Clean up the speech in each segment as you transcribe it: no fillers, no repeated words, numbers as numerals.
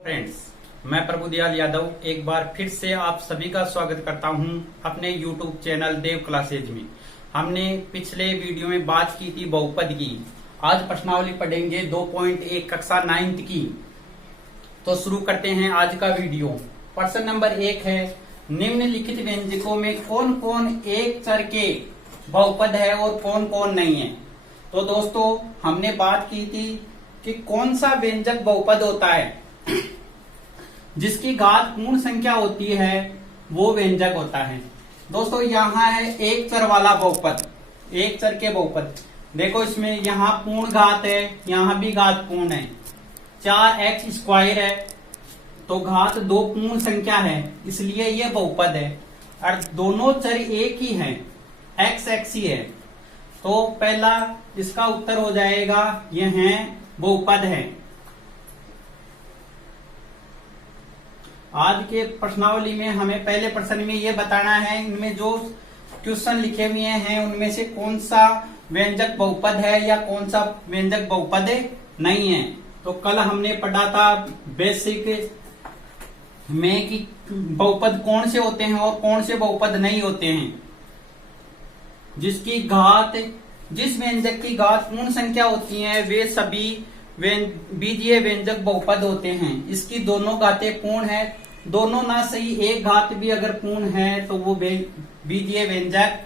Friends, मैं प्रभुदयाल यादव एक बार फिर से आप सभी का स्वागत करता हूं अपने YouTube चैनल देव क्लासेज में। हमने पिछले वीडियो में बात की थी बहुपद की। आज प्रश्नावली पढ़ेंगे 2.1 कक्षा 9th की। तो शुरू करते हैं आज का वीडियो। प्रश्न नंबर 1 है, निम्नलिखित व्यंजकों में कौन कौन एक चर के बहुपद है और कौन कौन नहीं है। तो दोस्तों, हमने बात की थी कि कौन सा व्यंजक बहुपद होता है, जिसकी घात पूर्ण संख्या होती है वो व्यंजक होता है। दोस्तों, यहाँ है एक चर वाला बहुपद, एक चर के बहुपद। देखो, इसमें यहाँ पूर्ण घात है, यहाँ भी घात पूर्ण है। 4x² है तो घात 2 पूर्ण संख्या है, इसलिए ये बहुपद है। और दोनों चर एक ही हैं, x ही है। तो पहला इसका उत्तर हो जाएगा, ये है बहुपद है। आज के प्रश्नावली में हमें पहले प्रश्न में ये बताना है, इनमें जो क्वेश्चन लिखे हुए हैं उनमें से कौन सा व्यंजक बहुपद है या कौन सा व्यंजक बहुपद नहीं है। तो कल हमने पढ़ा था बेसिक में कि बहुपद कौन से होते हैं और कौन से बहुपद नहीं होते हैं। जिसकी घात, जिस व्यंजक की घात पूर्ण संख्या होती है वे सभी बीजीय व्यंजक बहुपद होते हैं। इसकी दोनों घातें पूर्ण है, दोनों ना सही एक घात भी अगर पूर्ण है तो वो बीजीय व्यंजक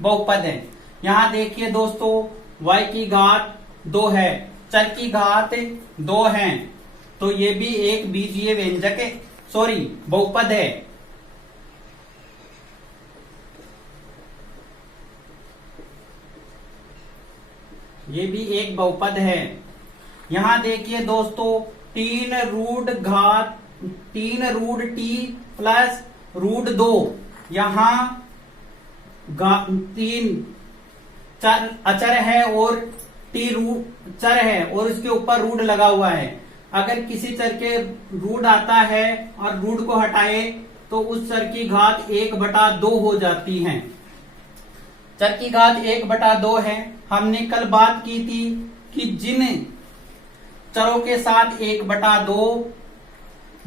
बहुपद है। यहाँ देखिए दोस्तों, y की घात 2 है, चर की घात 2 है, तो ये भी एक बीजीय व्यंजक है, बहुपद है। ये भी एक बहुपद है। यहाँ देखिए दोस्तों, 3√t प्लस √2, यहाँ 3 अचर है और t चर है और उसके ऊपर रूट लगा हुआ है। अगर किसी चर के रूट आता है और रूट को हटाए तो उस चर की घात 1/2 हो जाती है। चर की घात 1/2 है। हमने कल बात की थी कि जिन चरों के साथ 1/2,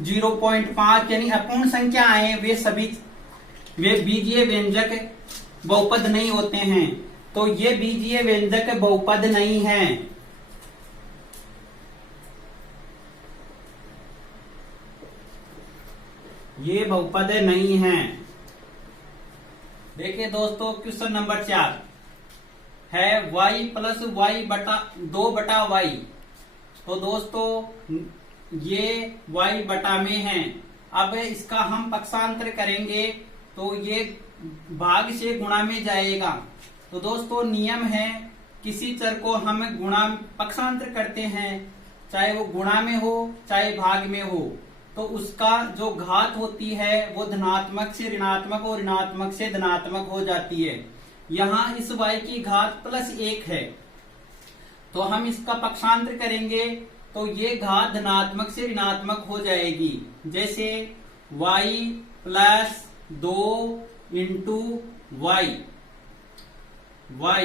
0.5 यानी अपूर्ण संख्या आए वे बीजीय व्यंजक बहुपद नहीं होते हैं। तो ये बीजीय व्यंजक बहुपद नहीं है। ये बहुपद नहीं है। देखिए दोस्तों, क्वेश्चन नंबर 4 है y प्लस y बटा 2/y। तो दोस्तों, ये y बटा में है। अब इसका हम पक्षांतर करेंगे तो ये भाग से गुणा में जाएगा। तो दोस्तों, नियम है, किसी चर को हम पक्षांतर करते हैं, चाहे वो गुणा में हो चाहे भाग में हो, तो उसका जो घात होती है वो धनात्मक से ऋणात्मक और ऋणात्मक से धनात्मक हो जाती है। यहाँ इस y की घात +1 है, तो हम इसका पक्षांतर करेंगे तो ये घात धनात्मक से ऋणात्मक हो जाएगी। जैसे y + 2 × y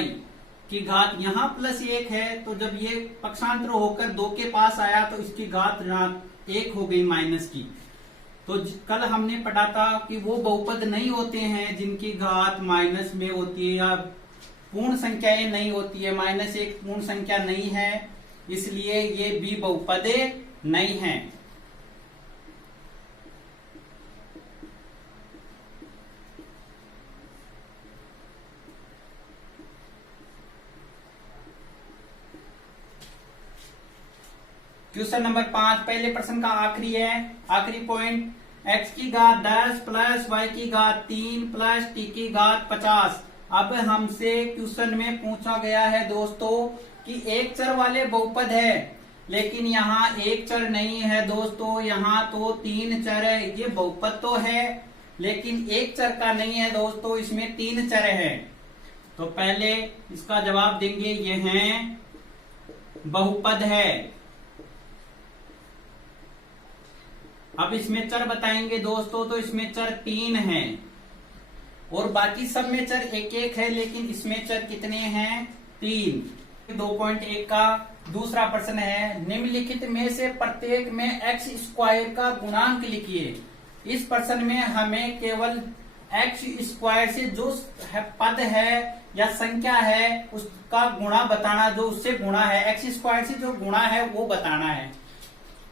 की घात यहाँ +1 है, तो जब ये पक्षांतर होकर 2 के पास आया तो इसकी घात ऋणात्मक 1 हो गई माइनस की। तो कल हमने पढ़ा था कि वो बहुपद नहीं होते हैं जिनकी घात माइनस में होती है या पूर्ण संख्याएं नहीं होती है। -1 पूर्ण संख्या नहीं है, इसलिए ये भी बहुपद नहीं है। क्वेश्चन नंबर 5 पहले प्रश्न का आखिरी पॉइंट, x की घात 10 प्लस y की घात 3 प्लस t की घात 50। अब हमसे क्वेश्चन में पूछा गया है दोस्तों कि एक चर वाले बहुपद है, लेकिन यहाँ एक चर नहीं है दोस्तों, यहाँ तो 3 चर है। ये बहुपद तो है लेकिन एक चर का नहीं है दोस्तों, इसमें 3 चर है। तो पहले इसका जवाब देंगे, ये है बहुपद है। अब इसमें चर बताएंगे दोस्तों, तो इसमें चर 3 हैं और बाकी सब में चर 1-1 है, लेकिन इसमें चर कितने हैं? 3। 2.1 का दूसरा प्रश्न है, निम्नलिखित में से प्रत्येक में एक्स स्क्वायर का गुणांक लिखिए। इस प्रश्न में हमें केवल एक्स स्क्वायर से जो पद है या संख्या है उसका गुणा बताना, जो उससे गुणा है, एक्स स्क्वायर से जो गुणा है वो बताना है।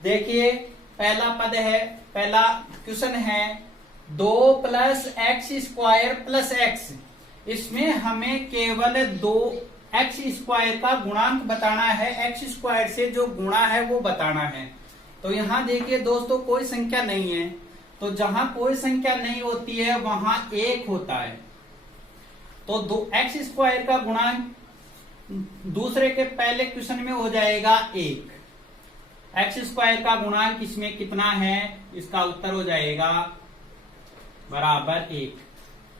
देखिए पहला पद है, पहला क्वेश्चन है 2 plus x square plus x. इसमें हमें केवल 2 एक्स स्क्वायर का गुणांक बताना है, एक्स स्क्वायर से जो गुणा है वो बताना है। तो यहां देखिए दोस्तों कोई संख्या नहीं है, तो जहां कोई संख्या नहीं होती है वहां 1 होता है। तो 2 एक्स स्क्वायर का गुणांक दूसरे के पहले क्वेश्चन में हो जाएगा 1। एक्स स्क्वायर का गुणांक इसमें कितना है, इसका उत्तर हो जाएगा बराबर 1।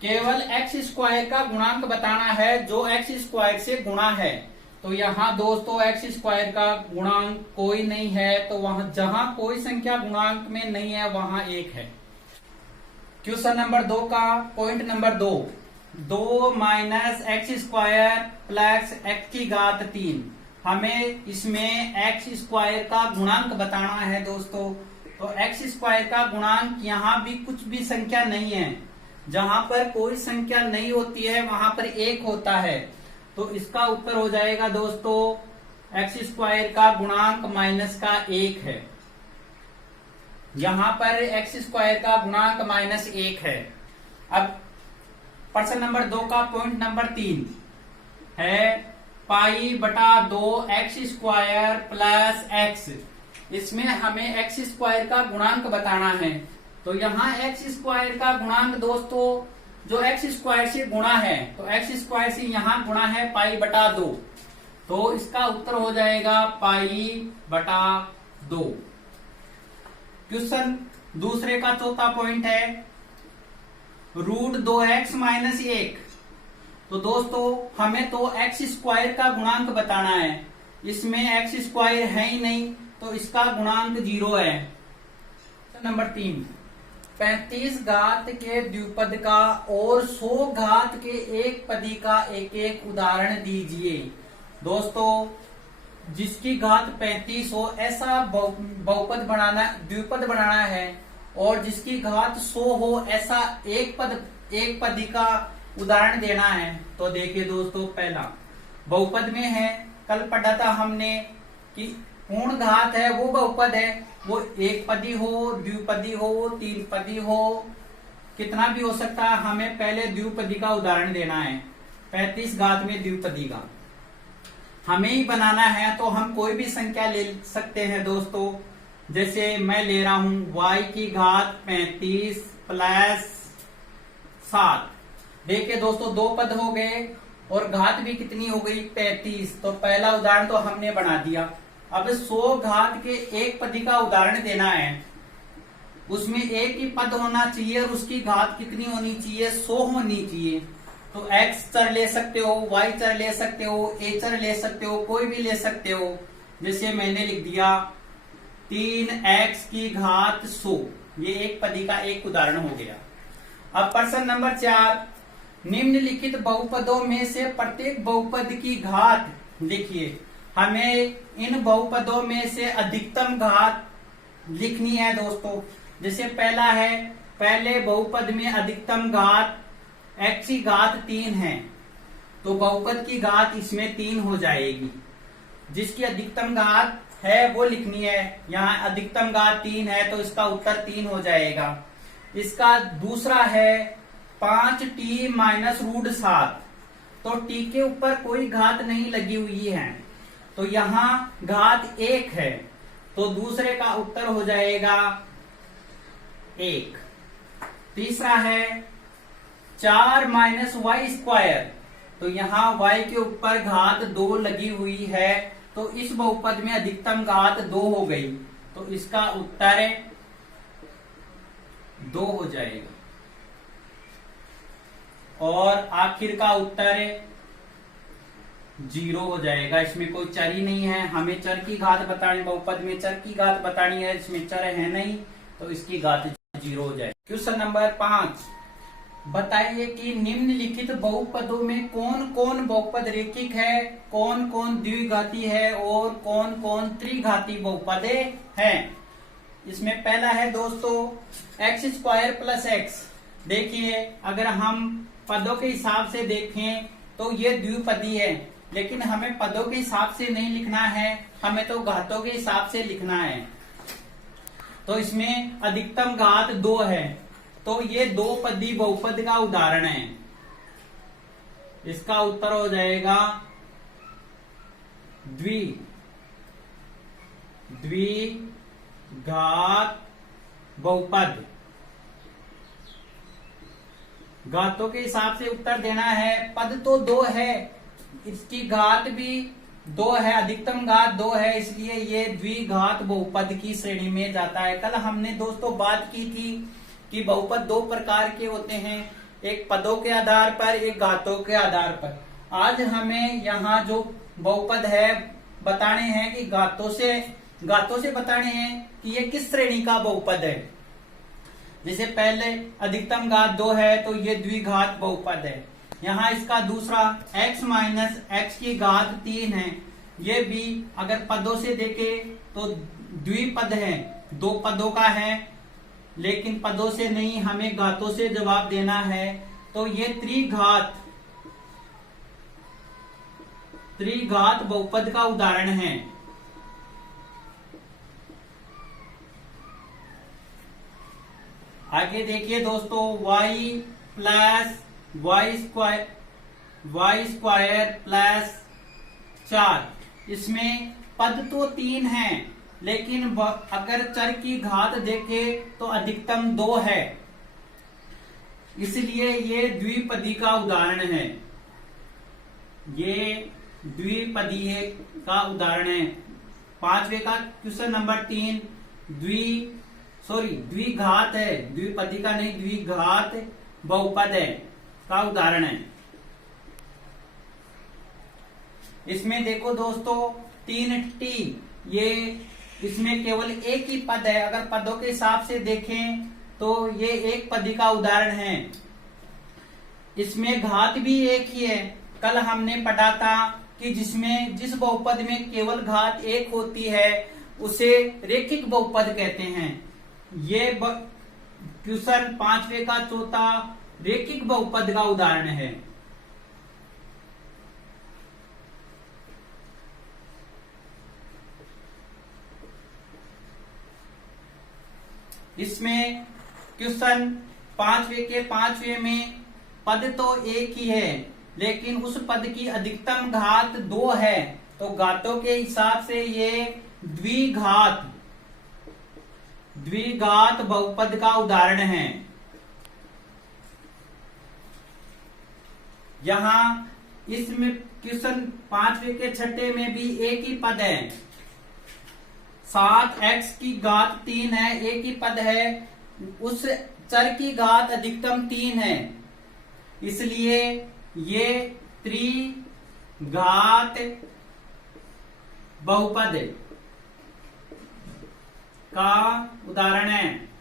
केवल एक्स स्क्वायर का गुणांक बताना है जो एक्स स्क्वायर से गुणा है। तो यहाँ दोस्तों एक्स स्क्वायर का गुणांक कोई नहीं है, तो वहां जहां कोई संख्या गुणांक में नहीं है वहां 1 है। क्वेश्चन नंबर 2 का point number 2 minus x square plus x की घात 3। हमें इसमें एक्स स्क्वायर का गुणांक बताना है दोस्तों। तो एक्स स्क्वायर का गुणांक यहाँ भी कुछ भी संख्या नहीं है, जहां पर कोई संख्या नहीं होती है वहां पर 1 होता है। तो इसका उत्तर हो जाएगा दोस्तों एक्स स्क्वायर का गुणांक माइनस का 1 है। यहां पर एक्स स्क्वायर का गुणांक माइनस 1 है। अब प्रश्न नंबर 2 का पॉइंट नंबर 3 है पाई बटा 2 एक्स स्क्वायर प्लस एक्स। इसमें हमें एक्स स्क्वायर का गुणांक बताना है। तो यहाँ एक्स स्क्वायर का गुणांक दोस्तों जो एक्स स्क्वायर से गुणा है, तो एक्स स्क्वायर से यहाँ गुणा है पाई बटा 2, तो इसका उत्तर हो जाएगा पाई बटा 2। क्वेश्चन दूसरे का चौथा पॉइंट है रूट 2x माइनस 1। तो दोस्तों हमें तो एक्स स्क्वायर का गुणांक बताना है, इसमें एक्स स्क्वायर है ही नहीं, तो इसका गुणांक 0 है। नंबर 3 35 घात के द्विपद का और 100 घात के एक पदी का एक एक उदाहरण दीजिए। दोस्तों जिसकी घात 35 हो ऐसा बहुपद बनाना, द्विपद बनाना है, और जिसकी घात 100 हो ऐसा एक पदी का उदाहरण देना है। तो देखिए दोस्तों पहला बहुपद में है, कल पढ़ा था हमने कि पूर्ण घात है वो बहुपद है, वो एक पदी हो, द्विपदी हो, 3 पदी हो, कितना भी हो सकता है। हमें पहले द्विपदी का उदाहरण देना है, 35 घात में द्विपदी का हमें ही बनाना है। तो हम कोई भी संख्या ले सकते हैं दोस्तों, जैसे मैं ले रहा हूं y की घात 35 प्लस 7। देखिए दोस्तों 2 पद हो गए और घात भी कितनी हो गई 35। तो पहला उदाहरण तो हमने बना दिया। अब 100 घात के एक पदी का उदाहरण देना है, उसमें एक ही पद होना चाहिए और उसकी घात कितनी होनी चाहिए 100 होनी चाहिए। तो x चर ले सकते हो, y चर ले सकते हो, a चर ले सकते हो, कोई भी ले सकते हो। जैसे मैंने लिख दिया 3x की घात 100, ये एक पदी का एक उदाहरण हो गया। अब प्रश्न नंबर 4 निम्नलिखित बहुपदों में से प्रत्येक बहुपद की घात लिखिए। हमें इन बहुपदों में से अधिकतम घात लिखनी है दोस्तों। जैसे पहला है, पहले बहुपद में अधिकतम घात x की घात 3 है, तो बहुपद की घात इसमें 3 हो जाएगी। जिसकी अधिकतम घात है वो लिखनी है, यहाँ अधिकतम घात 3 है तो इसका उत्तर 3 हो जाएगा। इसका दूसरा है 5t माइनस रूट 7। तो t के ऊपर कोई घात नहीं लगी हुई है, तो यहाँ घात 1 है, तो दूसरे का उत्तर हो जाएगा 1। तीसरा है 4 माइनस वाई स्क्वायर। तो यहाँ y के ऊपर घात 2 लगी हुई है, तो इस बहुपद में अधिकतम घात 2 हो गई, तो इसका उत्तर 2 हो जाएगा। और आखिर का उत्तर 0 हो जाएगा। इसमें कोई चर ही नहीं है, हमें चर की घात बतानी, बहुपद में चर की घात बतानी है, इसमें चर है नहीं, तो इसकी घात 0 हो जाएगी। क्वेश्चन नंबर 5 बताइए कि निम्नलिखित बहुपदों में कौन कौन बहुपद रेखिक है, कौन कौन द्विघाती है और कौन कौन त्रिघाती बहुपदे हैं। इसमें पहला है दोस्तों एक्स स्क्वायर प्लस एक्स। देखिए अगर हम पदों के हिसाब से देखें तो ये द्विपदी है, लेकिन हमें पदों के हिसाब से नहीं लिखना है, हमें तो घातों के हिसाब से लिखना है। तो इसमें अधिकतम घात 2 है, तो ये दो पदी बहुपद का उदाहरण है। इसका उत्तर हो जाएगा द्विघात बहुपद। घातों के हिसाब से उत्तर देना है। पद तो 2 है, इसकी घात भी 2 है, अधिकतम घात 2 है, इसलिए ये द्विघात बहुपद की श्रेणी में जाता है। कल हमने दोस्तों बात की थी कि बहुपद 2 प्रकार के होते हैं, एक पदों के आधार पर, एक घातों के आधार पर। आज हमें यहाँ जो बहुपद है बताने हैं कि घातों से बताने हैं कि ये किस श्रेणी का बहुपद है। जैसे पहले अधिकतम घात 2 है तो ये द्विघात बहुपद है। यहाँ इसका दूसरा x माइनस एक्स की घात 3 है, ये भी अगर पदों से देखें तो द्विपद है, 2 पदों का है, लेकिन पदों से नहीं, हमें घातों से जवाब देना है। तो ये त्रिघात बहुपद का उदाहरण है। आगे देखिए दोस्तों y plus Y square plus 4। इसमें पद तो 3 है, लेकिन अगर चर की घात देखें तो अधिकतम 2 है, इसलिए ये द्विपदी का उदाहरण है। ये द्विपदी का उदाहरण है। 5वें का क्वेश्चन नंबर 3 द्विघात है, द्विपदी का नहीं, द्विघात बहुपद है का उदाहरण है। इसमें देखो दोस्तों 3t, ये इसमें केवल एक ही पद है। अगर पदों के हिसाब से देखें तो ये एक पदी का उदाहरण है। इसमें घात भी एक ही है। कल हमने पढ़ा था कि जिस बहुपद में केवल घात 1 होती है उसे रेखिक बहुपद कहते हैं। ये क्वेश्चन 5वें का चौथा रेखिक बहुपद का उदाहरण है। इसमें क्वेश्चन 5वें के 5वें में पद तो एक ही है, लेकिन उस पद की अधिकतम घात 2 है, तो घातों के हिसाब से ये द्विघात बहुपद का उदाहरण है। यहां इसमें क्वेश्चन 5वें के 6 में भी एक ही पद है, 7x की घात 3 है, एक ही पद है, उस चर की घात अधिकतम 3 है, इसलिए ये त्रिघात बहुपद का उदाहरण है।